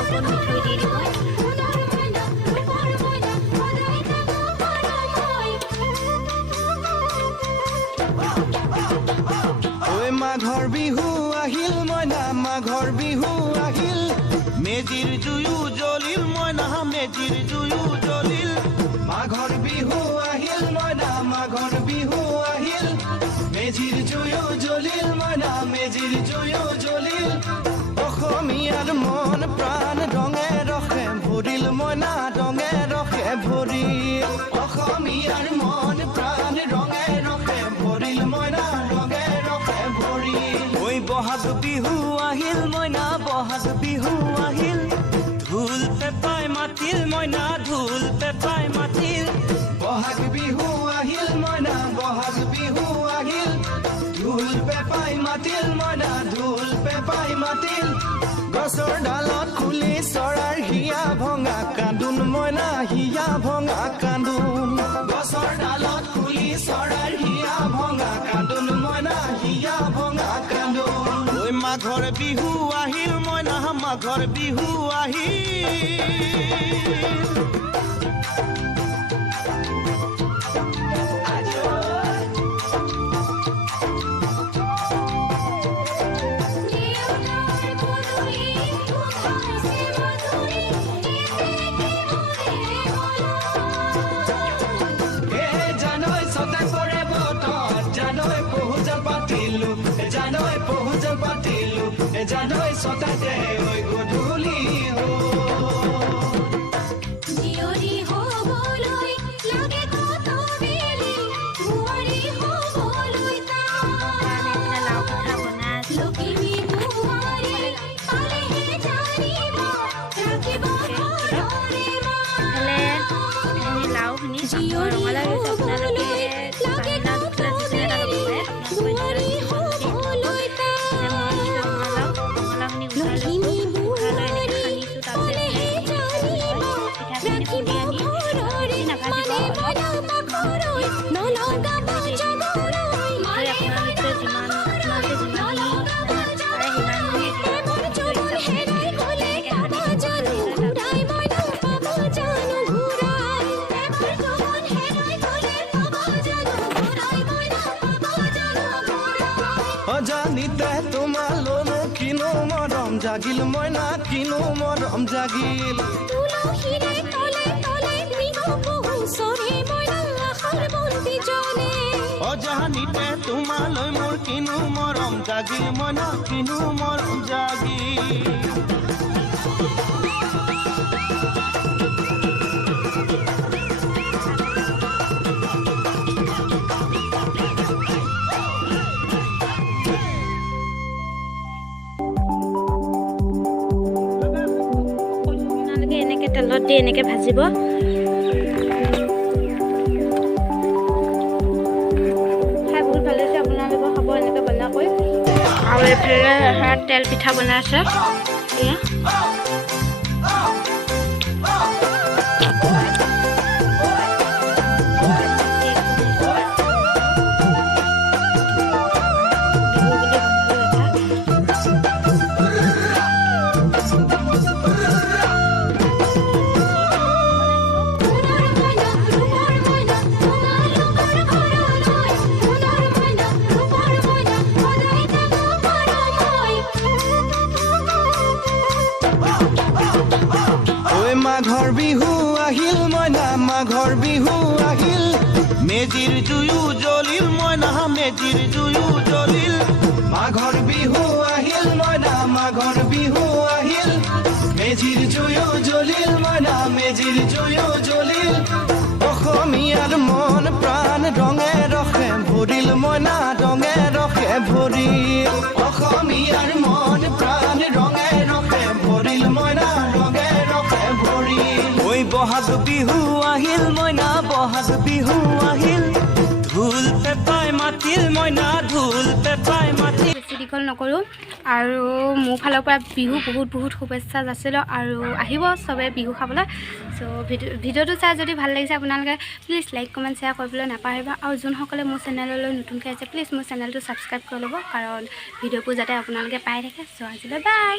ওপৰত মিঠৈ দি দিব মাঘৰ বিহু আহিল মইনা মাঘৰ বিহু আহিল মেজিৰ জুয়ো জ্বলিল মইনা মেজিৰ জুয়ো জ্বলিল মাঘৰ বিহু আহিল মইনা মাঘৰ বিহু আহিল মেজিৰ জুয়ো জ্বলিল মইনা মেজিৰ জুয়ো জ্বলিল অসমীয়াৰ মন প্ৰাণ ৰঙে ৰসে ভৰিল মইনা ৰঙে ৰসে ভৰিল অসমীয়াৰ মন প্ৰাণ ৰঙে ৰসে ভৰিল মইনা ৰঙে ৰসে ভৰিল ঐ বহাগ বিহু আহিল মইনা বহাগ বিহু আহিল ঢোল পেপাই মাতিল মইনা ঢোল পেপাই মাতিল বহাগ বিহু আহিল মইনা বহাগ বিহু আহিল ঢোল পেপাই মাতিল মইনা ঢোল পেপাই মাতিল গছৰ ডালত খুলি চৰাৰ হিয়া ভঙা কান্দোন মইনা হিয়া ভঙা কান্দোন গছৰ ডালত খুলি চৰাৰ হিয়া ভঙা কান্দোন মইনা হিয়া ভঙা কান্দোন ঐ মাঘৰ বিহু আহিল মইনা মাঘৰ বিহু আহিল জানৈ সতাতে ঐ গধূলি জিয়ৰি হবলৈ লাগে কত বেলি বুঢ়ী হবলৈ লখিমী বুঢ়ী পালেহে জানিব ৰাখিব ঘৰৰে লাওখিনি ৰঙালাও আপোনালোকে জানিতে তোমালোনো কিনো মৰম জাগিল মইনা কিনো মৰম জাগিল তুলসীৰে তলে তলে বিহু বহু চৰে মইনা আখৰ বন্তি জ্বলে অজানিতে তোমালৈ মোৰ কিনো মৰম জাগিল মইনা কিনো মৰম জাগিল তেলত দি এনেকৈ ভাজিব খাই বহুত ভাল লাগিছে আপোনালোকে খাব এনেকৈ বনাকৈ আৰু এইফালে তেল পিঠা বনাইছে এয়া মাঘৰ বিহু আহিল মইনা মাঘৰ বিহু আহিল মেজিৰ জুয়ো জ্বলিল মইনা মেজিৰ জুয়ো জ্বলিল মাঘৰ বিহু আহিল মইনা মাঘৰ বিহু আহিল মেজিৰ জুয়ো জ্বলিল মইনা মেজিৰ জুয়ো জ্বলিল অসমীয়াৰ মন প্ৰাণ ৰঙে ৰসে ভৰিল মইনা ৰঙে ৰসে ভৰিল অসমীয়াৰ মন প্ৰাণ ৰঙে ৰসে ভৰিল মইনা ৰঙে ৰসে ভৰিল ঐ বহাগ বিহু আহিল মইনা বহাগ বিহু আহিল ঢোল পেপাই মাতিল মইনা ঢোল পেপাই মাতিল বেছি দীঘল নকৰোঁ আৰু মোৰ ফালৰ পৰা বিহু বহুত শুভেচ্ছা যাচিলোঁ আৰু আহিব চবে বিহু খাবলৈ চ' ভিডিঅ'টো চাই যদি ভাল লাগিছে আপোনালোকে প্লিজ লাইক কমেণ্ট শ্বেয়াৰ কৰিবলৈ নাপাহৰিব আৰু যোনসকলে মোৰ চেনেললৈ নতুনকৈ আছে প্লিজ মোৰ চেনেলটো ছাবস্ক্ৰাইব কৰি ল'ব কাৰণ ভিডিঅ'বোৰ যাতে আপোনালোকে পাই থাকে চ' আজিলৈ বাই।